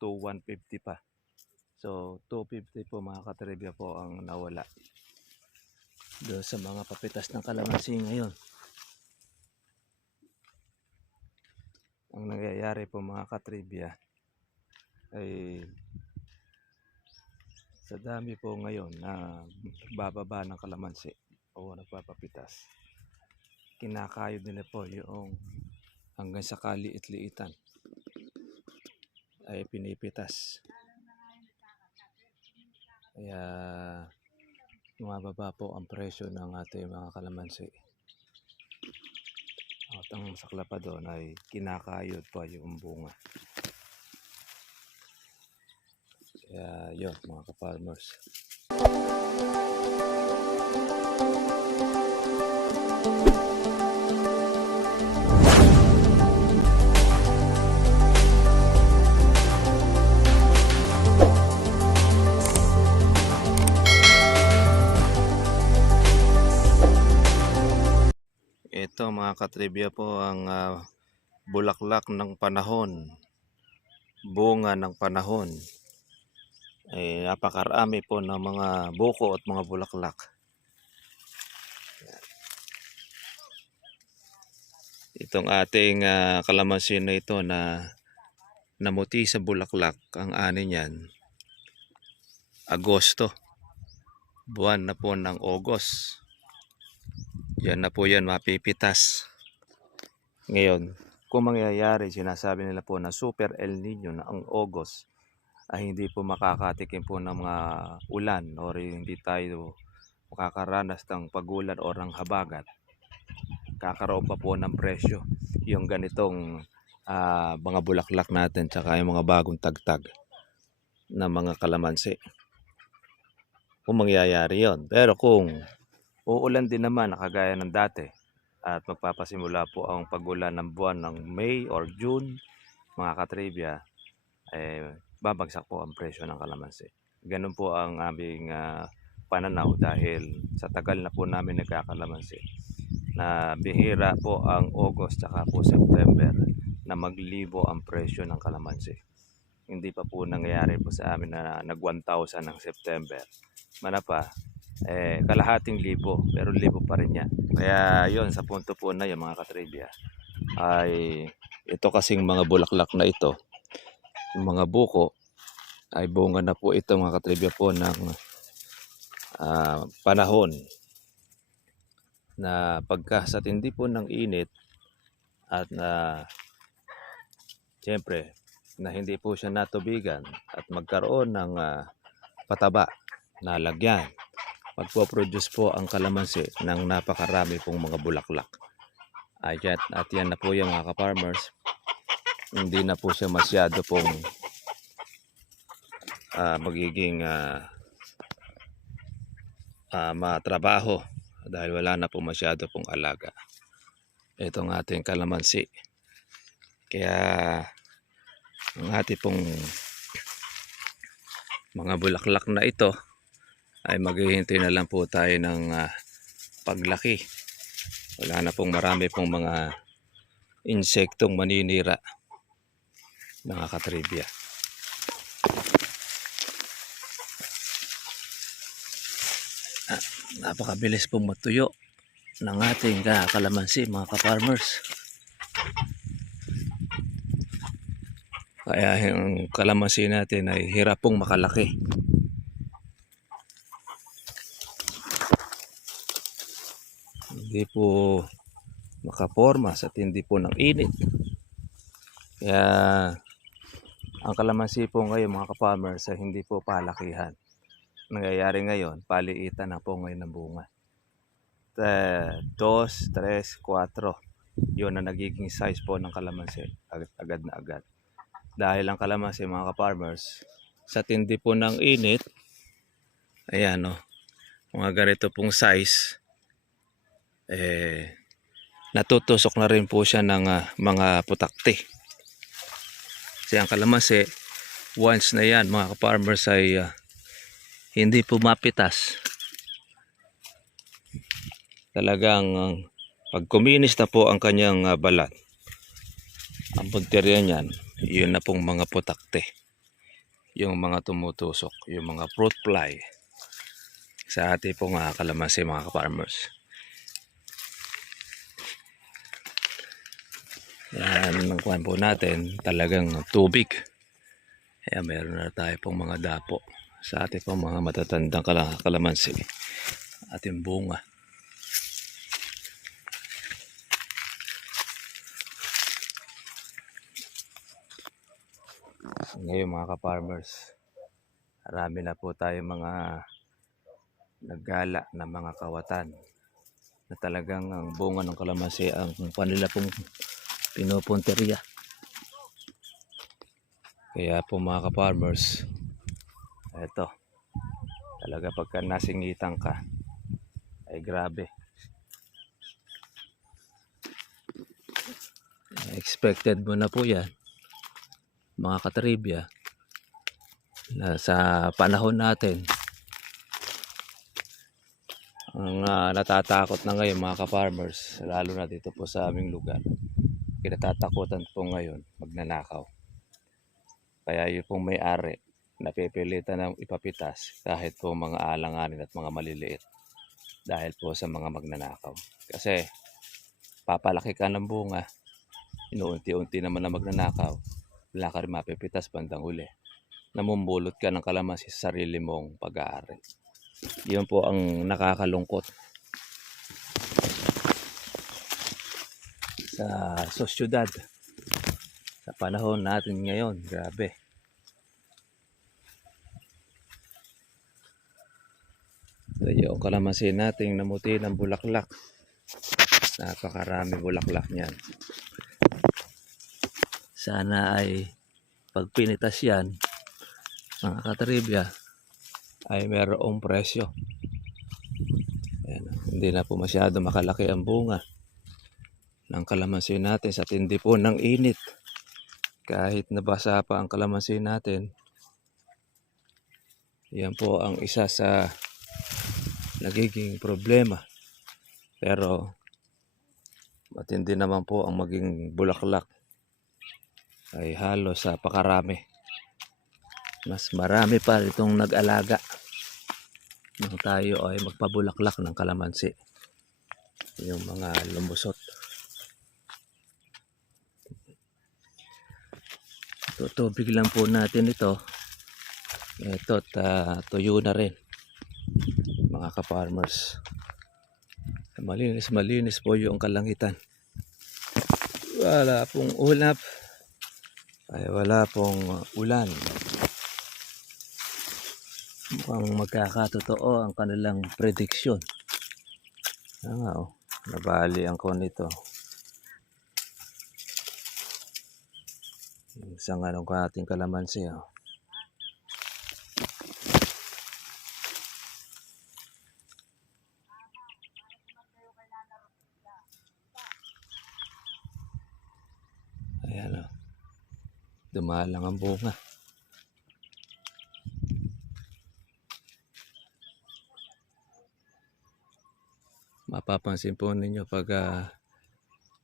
to 150 pa. So 250 po mga katribya po ang nawala doon sa mga papitas ng kalamansi ngayon. Ang nangyayari po mga katribya ay sa dami po ngayon na bababa ng kalamansi o nagpapapitas, kinakayod nila po yung hanggang sa kaliit-liitan ay pinipitas. Kaya bumababa po ang presyo ng ating mga kalamansi. At ang sakla pa doon ay kinakayod pa yung bunga. Kaya yun mga ka-farmers. Ito mga katribya po ang bulaklak ng panahon, bunga ng panahon. Ay napakarami po ng mga buko at mga bulaklak. Itong ating kalamansi na ito na namuti sa bulaklak, ang ani niyan Agosto, buwan na po ng August. Yan na po yan mapipitas. Ngayon, kung mangyayari, sinasabi nila po na super El Nino na ang August ay hindi po makakatikim po ng mga ulan o hindi tayo makakaranas ng pagulan o ng habagat. Kakaroon pa po ng presyo yung ganitong mga bulaklak natin tsaka yung mga bagong tagtag na mga kalamansi. Kung mangyayari yon. Pero kung uulan din naman nakagaya ng dati at magpapasimula po ang pagulan ng buwan ng May or June, mga katribya, babagsak po ang presyo ng kalamansi. Ganun po ang aming pananaw dahil sa tagal na po namin nagkakalamansi na bihira po ang August tsaka po September na maglibo ang presyo ng kalamansi. Hindi pa po nangyayari po sa amin na nag 1,000 ng September. Manapa, kalahating libo, pero libo pa rin yan. Kaya yon, sa punto po na yun mga katribya, ay ito kasing mga bulaklak na ito, yung mga buko, ay bunga na po ito mga katribya po ng panahon na pagka sa tindi po ng init at na siyempre na hindi po siya natubigan at magkaroon ng pataba na lagyan, magpo-produce po ang kalamansi ng napakarami pong mga bulaklak. At yan na po yung mga ka-farmers, hindi na po siya masyado pong magiging matrabaho dahil wala na po masyado pong alaga itong ating kalamansi. Kaya ang ating pong mga bulaklak na ito ay maghihintay na lang po tayo ng paglaki. Wala na pong marami pong mga insektong maninira, mga katribya. Napakabilis pong matuyo ng ating kalamansi mga ka-farmers. Kaya yung kalamansi natin ay hirap pong makalaki. Hindi po makaporma sa tindi po ng init. Kaya ang kalamansi po ngayon mga ka-farmers ay hindi po palakihan. Nangyayari ngayon, paliitan na po ngayon ng bunga. 2, 3, 4. Yun na nagiging size po ng kalamansi. Agad na agad. Dahil ang kalamansi mga ka-farmers, sa tindi po ng init, ayan o, mga ganito pong size, natutusok na rin po siya ng mga putakti. Kasi ang kalamansi, once na yan mga ka-farmers ay hindi po mapitas. Talagang pag kuminis na po ang kanyang balat, ang punteriya niyan, yun na pong mga putakte. yung mga tumutusok, yung mga fruit fly sa ating pong kalamansi mga ka-farmers. Yan ang kuhan po natin, talagang tubig. Kaya meron na tayo pong mga dapo sa ating pong mga matatandang kalamansi. Ating bunga. Ngayon mga ka-farmers, marami na po tayo mga naggala na mga kawatan na talagang ang bunga ng kalamansi ang kanila pong pinupunteriya. Kaya po mga ka-farmers, eto, talaga pagka nasingitan ka, ay grabe. Expected mo na po yan, mga katribya, na sa panahon natin, ang natatakot na ngayon mga ka-farmers, lalo na dito po sa aming lugar, kinatatakutan po ngayon magnanakaw. Kaya yung pong may-ari, napipilitan ng ipapitas kahit po mga alanganin at mga maliliit dahil po sa mga magnanakaw. Kasi papalaki ka ng bunga, inuunti-unti naman na magnanakaw, wala ka rin mapipitas bandang huli. Namumulot ka ng kalamansi sa sarili mong pag-aari. Yun po ang nakakalungkot sa sosyudad sa panahon natin ngayon. Grabe. So, yung kalamansi nating namuti ng bulaklak, napakarami bulaklak niyan. Sana ay pag pinitas yan mga katribya ay mayroong presyo. Ayan, hindi na po masyado makalaki ang bunga ng kalamansi natin sa tindi po ng init. Kahit nabasa pa ang kalamansi natin, yan po ang isa sa nagiging problema. Pero matindi naman po ang maging bulaklak ay halos sa pakarami. Mas marami pa itong nag-alaga nang tayo ay magpabulaklak ng kalamansi. Yung mga lumusot. Tutubig lang po natin ito. Ito tuyo na rin mga ka-farmers. Malinis po yung kalangitan. Wala pong ulap. Ay wala pong ulan. Mukhang magkakatotoo ang kanilang prediksyon. Nabali ang kon nito. Isang anong ating kalamansi. Ayan dumalang ang bunga. Mapapansin po ninyo pag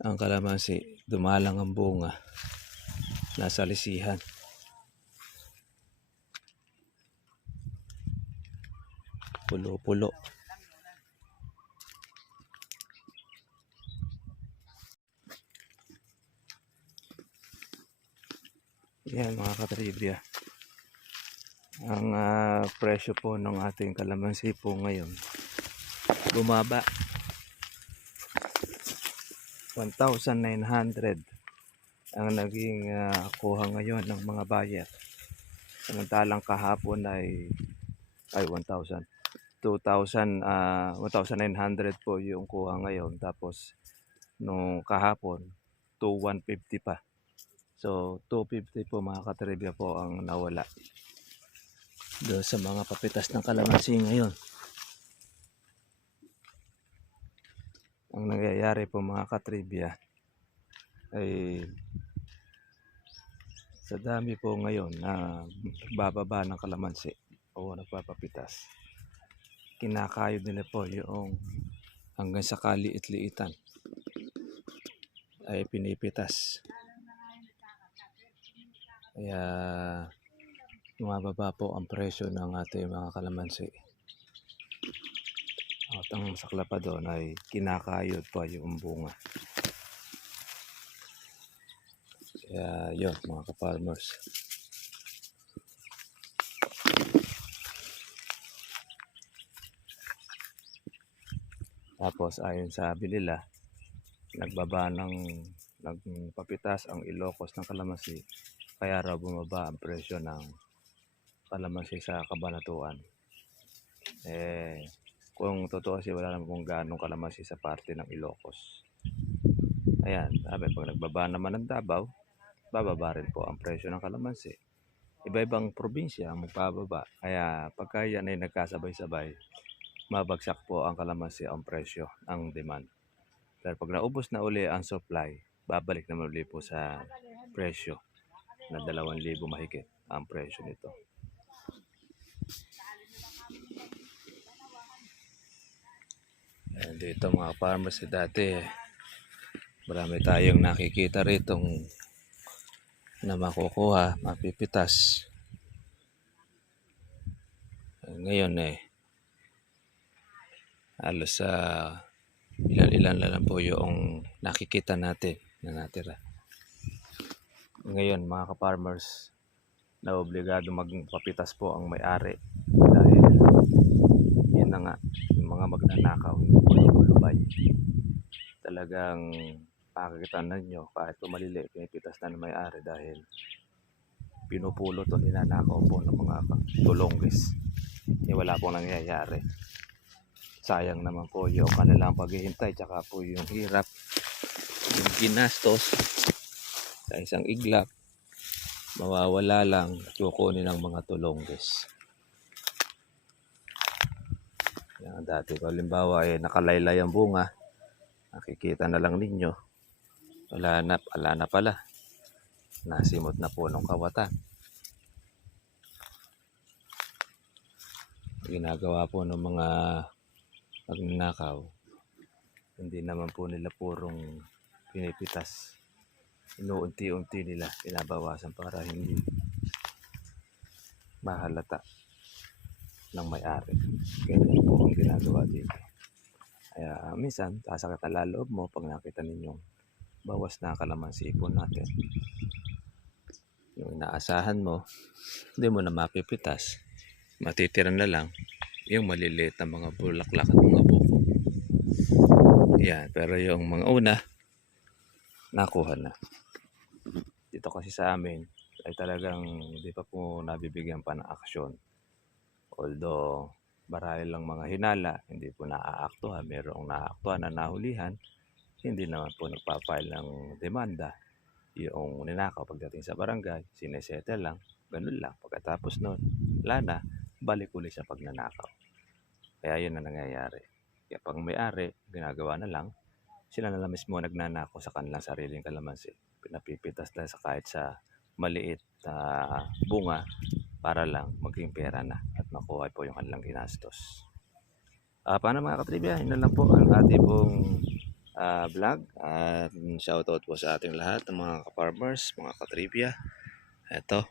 ang kalamansi dumalang ang bunga, nasa lisihan. Pulo-pulo. Yan mga katribya. Ang presyo po ng ating kalamansi po ngayon bumaba. 1,900 ang naging kuha ngayon ng mga buyer. Samantalang kahapon ay 1,000. 1,900 po yung kuha ngayon. Tapos nung kahapon 2,150 pa. So 250 po mga katribya po ang nawala doon sa mga papitas ng kalamansi ngayon. Ang nangyayari po mga katribya ay sa dami po ngayon na bababa ng kalamansi o nagpapapitas, kinakayod nila po yung hanggang sa kaliit-liitan ay pinipitas. Kaya bumababa po ang presyo ng ating mga kalamansi. At ang masakla pa doon ay kinakayod pa yung bunga. Kaya yun mga ka-farmers. Tapos ayon sa nila, nagpapitas ang Ilocos ng kalamansi. Kaya raw bumaba ang presyo ng kalamansi sa Cabanatuan. Kung totoo kasi wala naman kung gaano kalamansi sa parte ng Ilocos. Ayan, sabi pag nagbaba naman ng Davao, bababa rin po ang presyo ng kalamansi. Iba-ibang probinsya ang magpababa. Kaya pagka yan ay nagkasabay-sabay, mabagsak po ang kalamansi ang presyo, ang demand. Pero pag naubos na uli ang supply, babalik naman uli po sa presyo na 2,000 mahigit ang presyo nito. And dito mga farmers dati, marami tayong nakikita ritong na makukuha, mapipitas. Ngayon halos ilan-ilan lang po yung nakikita natin na natira. Ngayon mga ka-farmers, na obligado magpapitas po ang may-ari dahil yun na nga, yung mga magnanakaw hindi po lumulubay. Talagang pakikitan ninyo kahit malili, pinipitas na ng may-ari dahil pinupulot o ninanakaw po ng mga tulonggis. Wala pong nangyayari. Sayang naman po yung kanilang paghihintay, tsaka po yung hirap, yung ginastos sa isang iglap, mawawala lang kukunin ng mga tulonggis. Yan, dati ko halimbawa nakalaylay ang bunga, nakikita na lang ninyo, wala na pala, nasimot na po ng kawatan. Ginagawa po ng mga magnanakaw, hindi naman po nila purong pinipitas, inuunti-unti nila, pinabawasan para hindi mahalata ng may-ari. Ganyan po ang ginagawa dito. Kaya minsan sasakit ang loob mo pag nakita ninyong bawas na kalamansi po natin. Yung inaasahan mo, hindi mo na mapipitas, matitira na lang yung maliliit na mga bulaklak at mga buko. Yan, pero yung mga una, nakuha na. Dito kasi sa amin, ay talagang hindi pa po nabibigyan pa ng aksyon. Although, marahil lang mga hinala, hindi po naaaktuhan. Merong naaaktuhan na nahulihan, hindi naman po nagpapile ng demanda. Yung ninakaw pagdating sa barangay, sinesettle lang, ganun lang. Pagkatapos nun, wala na, balik uli sa pagnanakaw. Kaya yun na nangyayari. Kaya pag may-ari, ginagawa na lang, sila na lang mismo nagnanakaw sa kanilang sariling kalamansi. Pinapipitas na kahit sa maliit na bunga para lang maging pera na at makuha po yung kanilang ginastos. Paano mga katribya, yun na lang po ang ating pong vlog. Shoutout po sa ating lahat ng mga ka-farmers, mga katribya. Ito,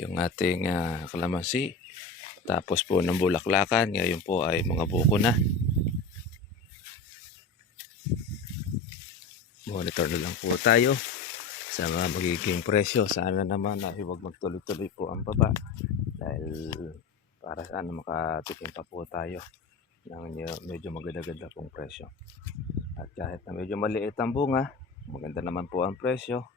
yung ating kalamansi. Tapos po ng bulaklakan, ngayon po ay mga buko na. Monitor na lang po tayo sa mga magiging presyo. Sana naman ay huwag magtuloy-tuloy po ang baba dahil para sana makatikim pa po tayo ng medyo maganda-ganda pong presyo. At kahit na medyo maliit ang bunga, maganda naman po ang presyo,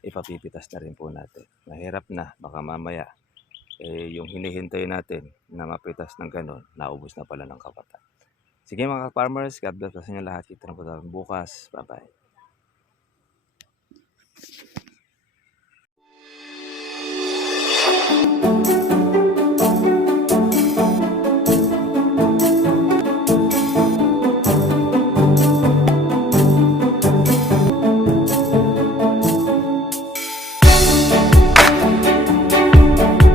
ipapipitas na rin po natin. Mahirap na, baka mamaya yung hinihintay natin na mapitas ng ganon, naubos na pala ng kapatan. Sige mga farmers, God bless sa inyo lahat. Kita na po tayo bukas. Bye-bye.